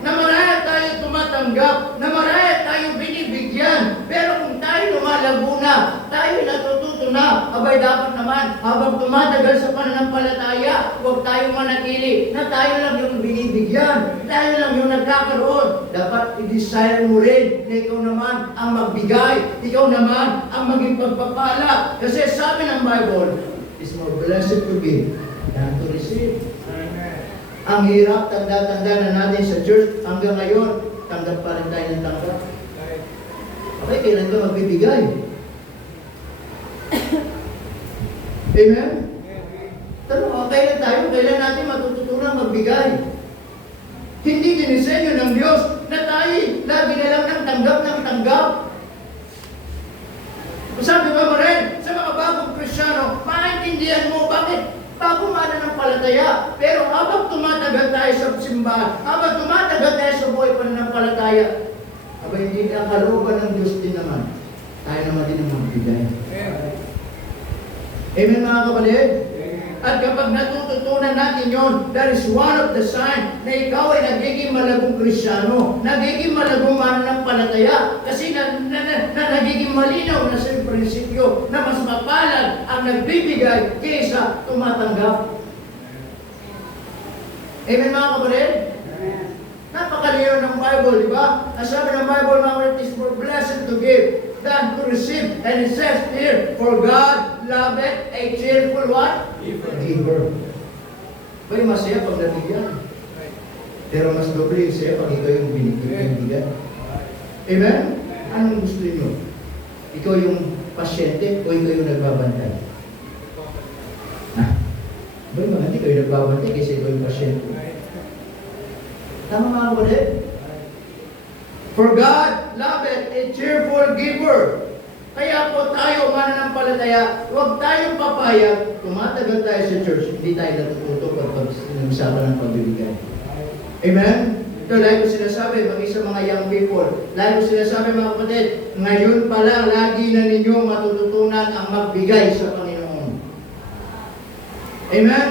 Na maraya tayo tumatanggap, na maraya tayo binibigyan. Pero kung tayo lumalago na, tayo natututo na, abay dapat naman, habang tumatagal sa pananampalataya, huwag tayong manatili na tayo lang yung binibigyan, tayo lang yung nagkakaroon. Dapat i-desire mo rin na ikaw naman ang magbigay, ikaw naman ang maging pagpapala. Kasi sabi ng Bible, it's more blessed to give than to receive. Ang hirap, tanda-tanda na natin sa church, hanggang ngayon, tanggap pa rin tayo ng tanggap. Okay, kailan ka magbibigay? Amen? Tanong, kailan tayo? Kailan natin matututunan magbigay? Hindi dinisenyo ng Diyos na tayo lagi na lang ng tanggap. Sabi ba mo rin, sa mga bagong Kristyano, maintindihan mo bakit? Bago mananampalataya. Pero habang tumatagal tayo sa simbahan, habang tumatagal tayo sa buhay pananampalataya, abay hindi ang kalooban ng Diyos din naman. Tayo naman din ang magbigay. Amen mga kapatid? At kapag natututunan natin yon, that is one of the signs na ikaw ay nagiging malagong Kristyano, nagiging malagong mananampalataya, kasi nagiging malinaw na sa prinsipyo na mas mapalad ang nagbibigay kaysa tumatanggap. Amen mga kapatid? Napakaliw ng Bible, di ba? Ang sabi ng Bible, mga kapatid, is more blessed to give than to receive. And it says here, for God loveth a cheerful what? Giver. Ba'y masaya pag nabigyan? Pero mas doble yung sa'yo pag ikaw yung binibigyan. Amen? Anong gusto niyo? Ikaw yung pasyente o ikaw yung nagbabantay? Ha? Ba yung mga hindi kayo nagbabantay kasi ikaw yung pasyente? Tama mga kapatid? For God loveth a cheerful giver. Kaya po tayo, mananampalataya, huwag tayong papayag, tumatagal tayo sa church, hindi tayo natututo pag usapan ng pagbibigay. Amen? Ito, lagi ko sinasabi, maging sa mga young people, lagi ko sinasabi mga kapatid, ngayon pa lang, lagi na ninyo matututunan ang magbigay sa Panginoon. Amen?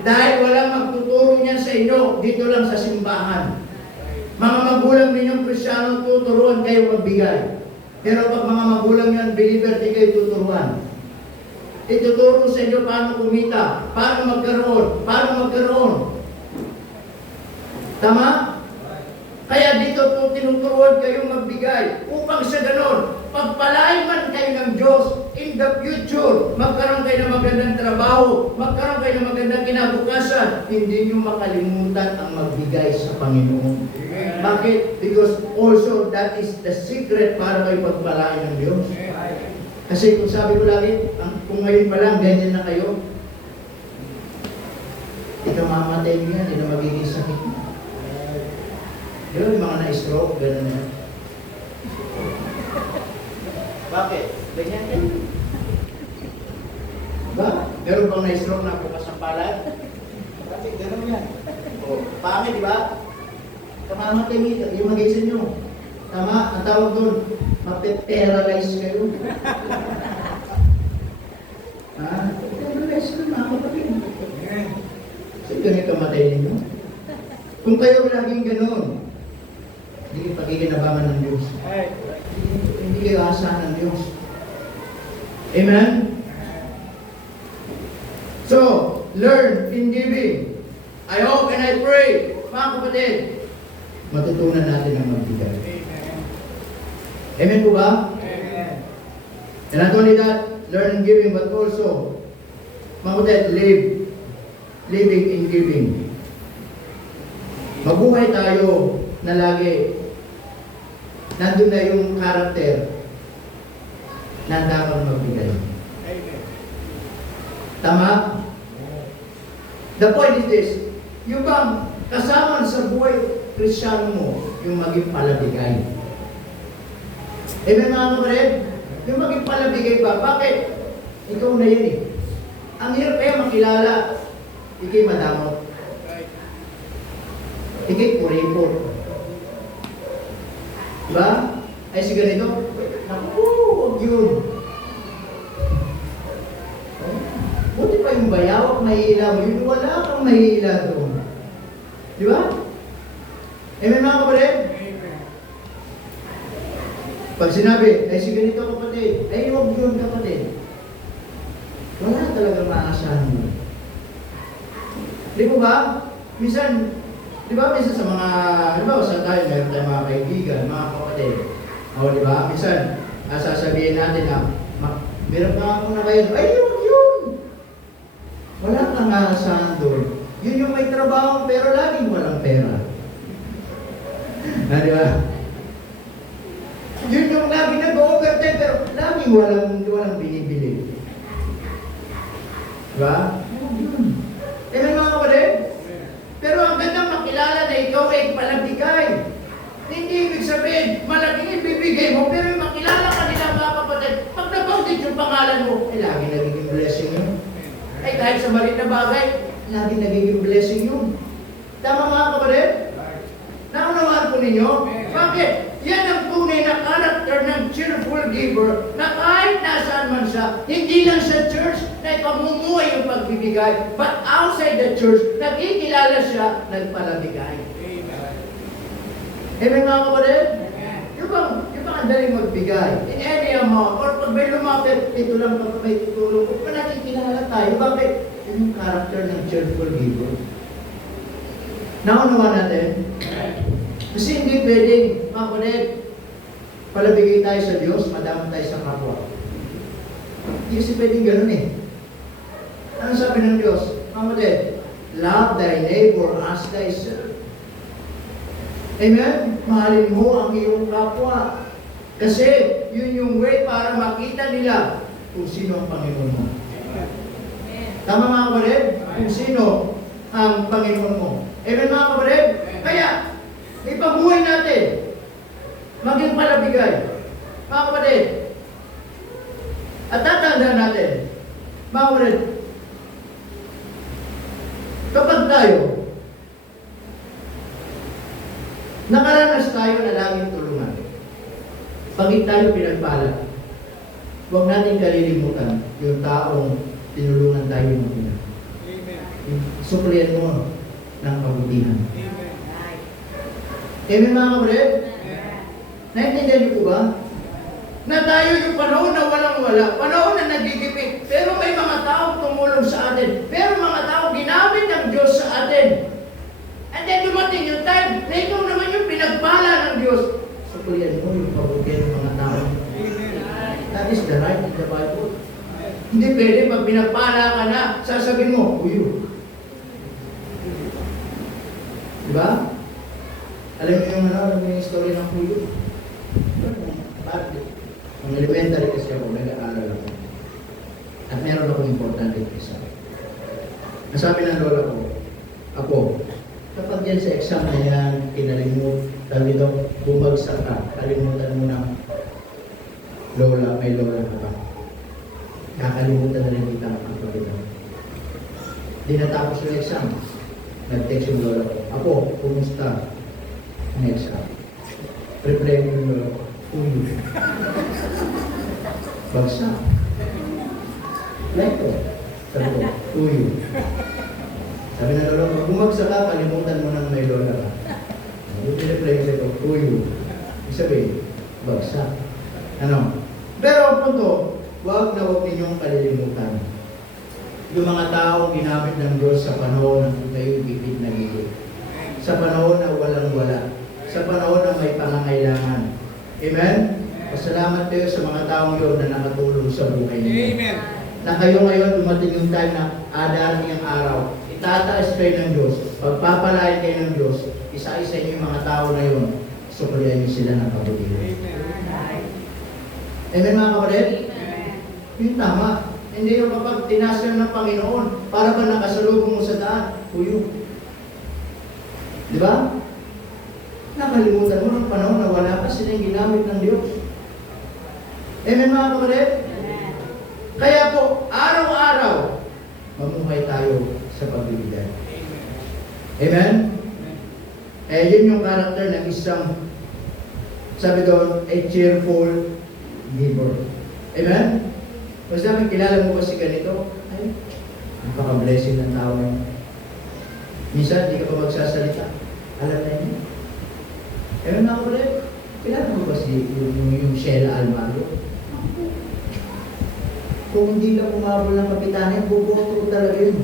Dahil walang magtuturo niyan sa inyo, dito lang sa simbahan. Mga magulang ninyong Kristyano, tuturuan kayo magbigay. Pero pag mga magulang yan, believer, di kayo tuturuan. Ituturo sa inyo paano kumita, paano magkaroon. Tama? Kaya dito po tinuturuan kayong magbigay upang sa ganon, pagpalain man kayo ng Diyos in the future, magkaroon kayo ng magandang trabaho, magkaroon kayo ng magandang kinabukasan, hindi nyo makalimutan ang magbigay sa Panginoon. Bakit? Because also that is the secret para kayo pagpalain ng Diyos. Kasi kung sabi ko lagi, kung ngayon pa lang, ganyan na kayo, ikaw mamatay mo yan, hindi na magiging sakit mo. Yung mga na-stroke, gano'n na. Bakit? Ganyan yan. Ba? Meron bang na-stroke na bukas ng palad? Bakit? Gano'n yan. O, pangit, di ba? Kamamatay mo yung mag-isin nyo. Tama? Ang tawag doon, mapeparalyze kayo. Ha? Paralyze kayo, mga kapatid. Kasi ganyan kamatay ninyo. Kung kayo laging gano'n, hindi kayo pagkikinabangan ng Diyos. Hindi kayo asahan ng Diyos. Amen? So, learn in giving. I hope and I pray, mga kapatid, matutunan natin ang magbigay. Amen po ba? Amen. And not only that, learn in giving, but also, mga kapatid, living in giving. Mabuhay tayo na lagi nandun na yung karakter na dapat magbigay. Amen. Tama? The point is this, yung bang kasama sa buhay Kristyano mo, yung maging palabigay. Amen mga kapatid? Yung maging palabigay ba? Bakit? Ikaw na yun eh. Ang hirap kaya makilala, ikay madamot. Ikay kuripot. Diba? Ay si ganito, naku, huwag yun. Buti pa yung bayawak, mahihila mo. Yun, wala kang mahihila doon. Diba? Amen mga kapatid? Pag sinabi, ay si ganito kapatid, ay huwag yun kapatid. Wala talagang maasahan mo. Di ba ba? Minsan, di ba minsan sa mga, di ba saan tayo, meron tayong mga kaibigan, mga kapatid. O di ba? Minsan, sasabihin natin na, meron pa ako na kayo, ay huwag yun. Wala kang maasahan doon. Yun yung may trabaho pero laging walang pera. Di ba? Yun yung laging nag-overtime pero laging walang binibili. Diba? Eh may mga kapatid? Pero ang gandang makilala na ikaw ay palabigay. Hindi ibig sabihin, malaking ibibigay mo, pero makilala ka nila mga kapatid, pag nabanggit yung pangalan mo, ay lagi nagiging blessing yun. Ay kahit sa maliit na bagay, lagi nagiging blessing yun. Tama mga kapatid? Naunawaan po ninyo? Bakit? Yan ang tunay na character ng cheerful giver na kahit nasaan man siya, hindi lang sa church na ipamumuhay yung pagbibigay, but outside the church, nagkikilala siya, nagpalabigay. Amen mga kapatid? Yung bang ang daling magbigay? In any amount, or pag may lumapit, ito lang pag may tutulong, kung nakikilala tayo, bakit? Yun yung character ng cheerful giver. Naunawa natin? Kasi hindi pwedeng, mga kapatid, palabigay tayo sa Diyos, madamot tayo sa kapwa. Hindi kasi pwedeng ganun eh. Ano sabi ng Diyos? Mga kapatid, love thy neighbor as thyself. Amen? Mahalin mo ang iyong kapwa. Kasi yun yung way para makita nila kung sino ang Panginoon mo. Tama mga kapatid? Kung sino ang Panginoon mo. Amen mga kapatid? Kaya, ipabuhay natin. Maging palabigay. Mga kapatid. At tatandaan natin. Mga kapatid. Kapag tayo, nakaranas tayo na laging tulungan. Pagit tayo pinagpala. Huwag natin kalilimutan yung taong tinulungan tayo ng ina. Suplihan mo ng kabutihan. Amen mga kapatid? Naintindihan niyo po ba? Na tayo yung panahon na walang-wala, panahon na nagigipit, pero may mga tao tumulong sa atin, pero mga tao ginamit ng Diyos sa atin. And then dumating yung time na ikaw naman yung pinagpala ng Diyos. Suplihan mo yung kabutihan ng mga tao. That is the right in the Bible. Hindi pwede pag pinagpala ka na, sasabihin mo, uyo. Diba? Alam niyo yung story ng puyo? Bakit? Ang elementary kasi ako, nag-aaral ako. At meron akong importante isa. Nasabi ng lola ko, ako, kapag yan sa exam na yan, kinalimutan dito, bumagsak ka, kalimutan mo na lola, may lola ka pa. Kakalimutan na rin kita ang pagkakita. Di natapos yung exam. Nag-text yung lola ko, ako, kumusta ang exam? Reply mo yung lola ko, uyo. Bagsak. Like ko. Sabi ko, uyo. Sabi na lola ko, bumagsak ka, kalimutan mo nang may lola ka. Yung reply ko, uyo. Ibig sabihin, bagsak. Ano? Pero ang punto, huwag na huwag ninyong kalilimutan. Yung mga taong ginamit ng Diyos sa panahon na kayo gipit na gipit. Sa panahon na walang-wala. Sa panahon na may pangangailangan. Amen? Pasalamat kayo sa mga taong yun na nakatulong sa buhay niyo. Amen. Na kayo ngayon dumating yung time na darating ang araw. Itataas kayo ng Diyos. Pagpapalain kayo ng Diyos. Isa-isa niyo yung mga tao na yun. Suplihan niyo sila ng kabutihan. Amen mga kapatid? Yung tama. Hindi yung kapag tinasyan ng Panginoon, para ba nakasalubong mo sa daan, uyo. Di ba? Nakalimutan mo ng panahon na wala pa silang ginamit ng Diyos. Amen mga kapatid? Kaya po, araw-araw, mamuhay tayo sa pagbibigay. Amen? Yun yung karakter ng isang, sabi doon, a cheerful giver. Amen? Kung sabi, kilala mo ba si ganito? Ay, napaka-blessing ng tao na yun. Minsan, hindi ka pa magsasalita. Alam na yun. Ewan na ako ulit. Kilala mo ba si yung Sheila Almario? Kung hindi lang umabol ng kapitanin, bubuto ko talaga yun.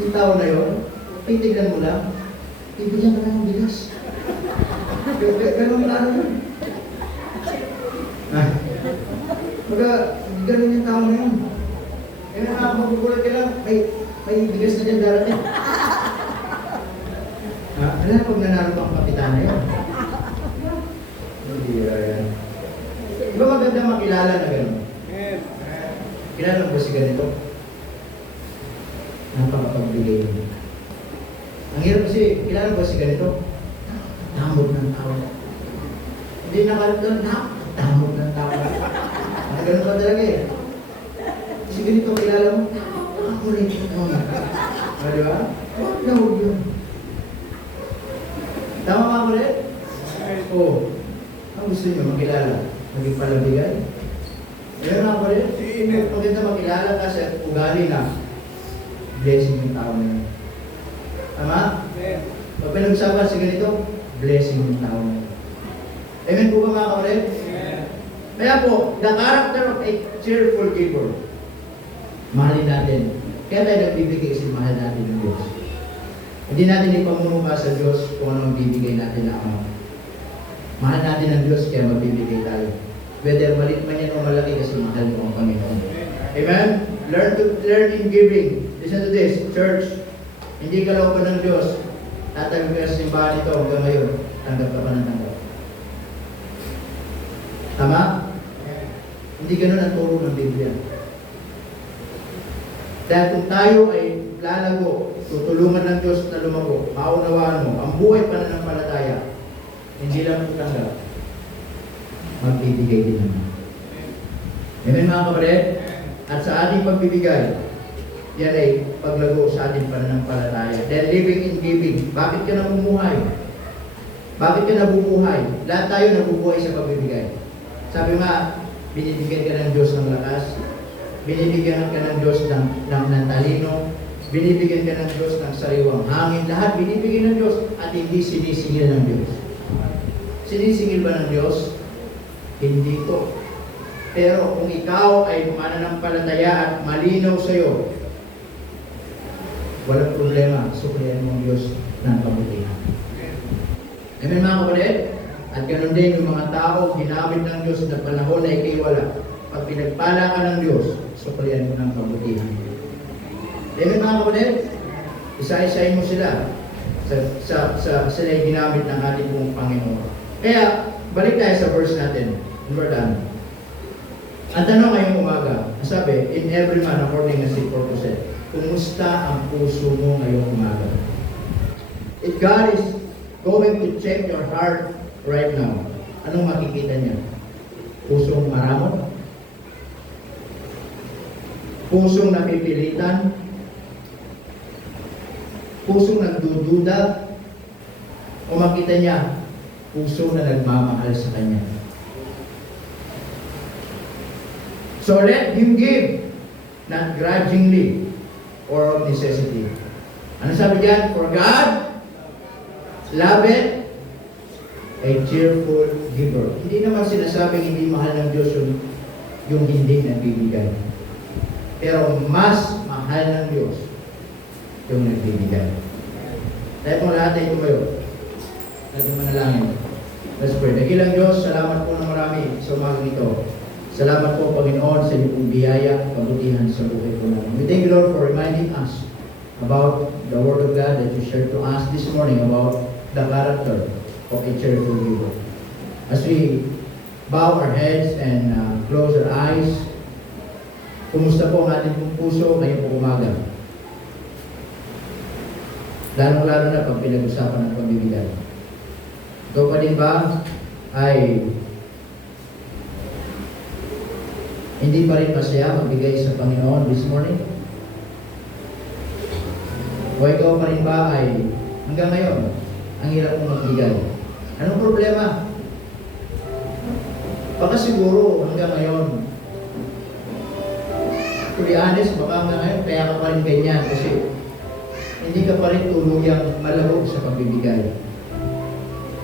Yung tao na yun, titignan mo lang, ibigyan ka na ng bigas. Ganun lang yun. Ganun yung tao na yun. Kaya na magugulat ka lang, may bigas na dyan darating. Alam pag nanalo pang kapitan na yun. Hindi yan. Diba maganda makilala na gano'n? Kilala mo ba si ganito? Napakapagbigay mo. Ang hirap kasi, kilala mo ba si ganito? Damot ng tao. Hindi nakalagdan, damot ng tao. Ganun pa talaga eh. Kasi ganito kilala mo, ako rin ito. Diba? Huwag na huwag yun. Tama mga kulit? Oo. Ang gusto nyo makilala? Maging palabigay? Ayan mga kulit? Maganda makilala kasi ugali na blessing yung tao na yun. Tama? Pag pinag-usapan si ganito, blessing yung tao na yun. Amen po ba mga kulit? Kaya po, the character of a cheerful giver. Mahalin natin. Kaya tayo nagbibigay kasi mahal natin ng Diyos. Hindi natin ipamumuka sa Diyos kung anong bibigay natin na amount. Mahal natin ng Diyos kaya magbibigay tayo. Whether maliit man yan o malaki kasi mahal mo ang Panginoon. Amen? Learn in giving. Listen to this, church. Hindi kalooban ng Diyos Tatabi ka sa simbahan ito hanggang ngayon, tanggap ka pa ng tanggap. Tama? Hindi ganun ang turo ng Biblia. Dahil kung tayo ay lalago, tutulungan ng Diyos na lumago, maunawaan mo, ang buhay pananampalataya, hindi lang po tanggap, magbibigay din naman. Amen mga kapatid? At sa ating pagbibigay, yan ay paglago sa ating pananampalataya. Then living in giving. Bakit ka namumuhay? Bakit ka nabubuhay? Lahat tayo nabubuhay sa pagbibigay. Sabi nga, binibigyan ka ng Diyos ng lakas, binibigyan ka ng Diyos ng talino, binibigyan ka ng Diyos ng sariwang hangin. Lahat binibigyan ng Diyos at hindi sinisingil ng Diyos. Sinisingil ba ng Diyos? Hindi po. Pero kung ikaw ay mananampalataya at malinaw sa iyo, walang problema, suklayan mo ang Diyos ng kabutihan. Amen mga kapatid? At ganoon din yung mga tao, ginamit ng Diyos na panahon na ikay wala. Pag pinagpala ka ng Diyos, suklayan mo ng kabutihan. Amen mga kapatid? Isa-isayin mo sila. Sila ay ginamit ng ating pong Panginoon. Kaya, balik tayo sa verse natin. We're done. Ang tanong ngayong umaga, sabi, in every man according as he purposed. Kumusta ang puso mo ngayong umaga? If God is going to check your heart right now, anong makikita niya? Pusong maramot? Pusong napipilitan? Pusong nagdududa? O makita niya, puso na nagmamahal sa Kanya? So let him give, not grudgingly or of necessity. Ano sabi diyan? For God loveth a cheerful giver. Hindi naman sinasabing hindi mahal ng Diyos yung hindi nagbibigay. Pero mas mahal ng Diyos yung nagbibigay. Tayo pong lahat ay tumayo. Tayo manalangin. Let's pray. Dakilang Diyos, salamat po ng marami sa umagang ito. Salamat po, Panginoon, sa iyong biyaya, kabutihan sa buhay po namin. We thank you, Lord, for reminding us about the Word of God that you shared to us this morning about the character of a cheerful giver. As we bow our heads and close our eyes, kumusta po ang ating pong puso ngayong pong umaga? Lalo-lalo na pag pinag-usapan ng pamibigay. Ikaw pa din ba ay hindi pa rin masaya magbigay sa Panginoon this morning? O ikaw pa rin ba ay hanggang ngayon, ang hirap mong magbigay? Anong problema? Baka siguro hanggang ngayon, to be honest, baka hanggang ngayon, kaya ka pa rin ganyan kasi hindi ka pa rin tuluyang malaro sa pagbibigay.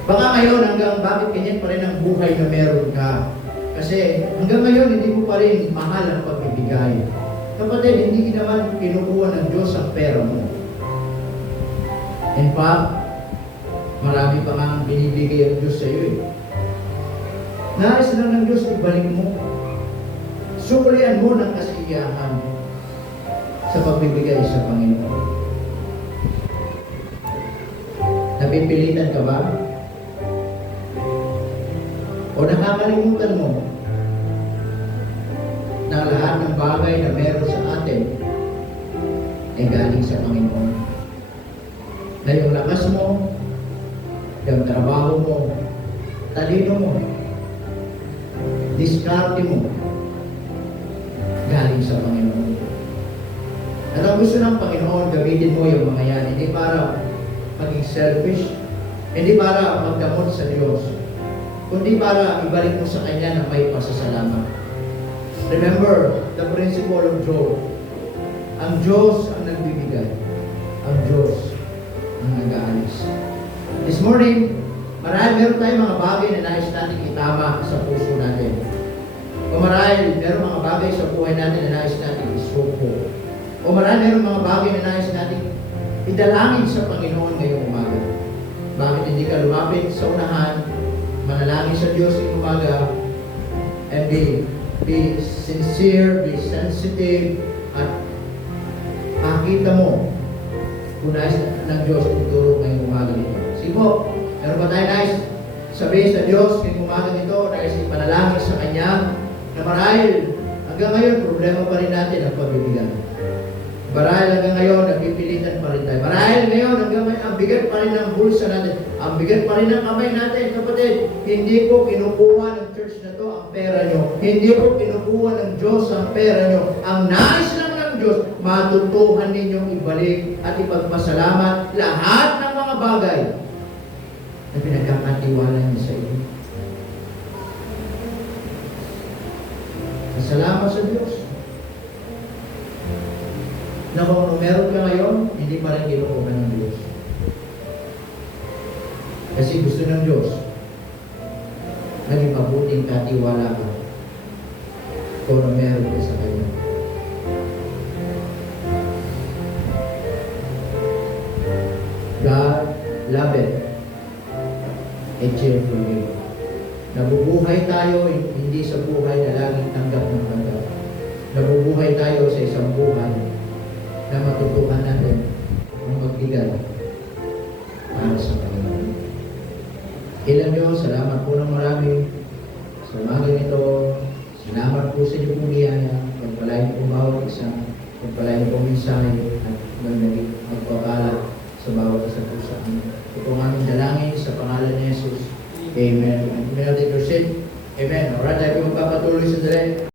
Baka ngayon hanggang bakit ganyan pa rin ang buhay na meron ka? Kasi hanggang ngayon, hindi mo pa rin mahal ang pagbibigay. Kapatid, hindi naman kinukuha ng Diyos ang pera mo. In fact, marami pa nga binibigay ang Diyos sa iyo eh. Nais lang ng Diyos, ibalik mo. Suklian mo ng kasiyahan sa pagbibigay sa Panginoon. Napipilitan ka ba? O nakakalimutan mo na lahat ng bagay na meron sa atin ay galing sa Panginoon. Na yung lakas mo, yung trabaho mo, talino mo, diskarte mo, galing sa Panginoon. At ang gusto ng Panginoon, gamitin mo yung mga yan, hindi para maging selfish, hindi para magdamot sa Diyos, kundi para ibalik mo sa Kanya na may pasasalamat. Remember the principle of Job. Ang Diyos ang nagbibigay. Ang Diyos ang nag-aalis. This morning, meron tayong mga bagay na nais natin itama sa puso natin. O marahil, meron mga bagay sa buhay natin na nais natin isuko. O marahil, meron mga bagay na nais natin idalangin sa Panginoon ngayong umaga. Bakit hindi ka lumapit sa unahan, manalangin sa Diyos ngayong umaga, and be sincere, be sensitive, at makita mo kung nais ng Diyos ituro ngayong umaga nito. Sige po, meron ba tayo nais sabihin sa Diyos ngayong umaga nito, nais ipanalangin sa Kanya na marahil hanggang ngayon problema pa rin natin ang pagbibigay. Marahil hanggang ngayon napipilitan pa rin tayo. Marahil ngayon hanggang ngayon ang bigat pa rin ng bulsa natin. Ang bigat pa rin ng kamay natin, kapatid. Hindi po kinukuha ng church na to ang pera nyo. Hindi po kinukuha ng Diyos ang pera nyo. Ang nais lang ng Diyos, matutuhan ninyong ibalik at ipagpasalamat lahat ng mga bagay na pinagkakatiwala niyo sa inyo. Salamat sa Diyos. Na kung meron ka ngayon, hindi pa rin kinukuha ng Diyos. Kasi gusto ng Diyos, naging mabuting katiwala ka kung meron ka sa Kanya. God loveth a cheerful giver. Nabubuhay tayo hindi sa buhay na laging tanggap ng tanggap. Nabubuhay tayo sa isang buhay na matutuhan natin ang magbigay para sa Panginoon. Ilan nyo, salamat po ng marami sa umaga nito. Salamat po sa inyong biyaya. Pagpalain po bawat isa. Pagpalain po mensahe at magpapala sa bawat isa po sa amin. Ito ang aming dalangin sa pangalan ni Jesus. Amen. Amen. Amen. Alright, tayo magpapatuloy sa dali.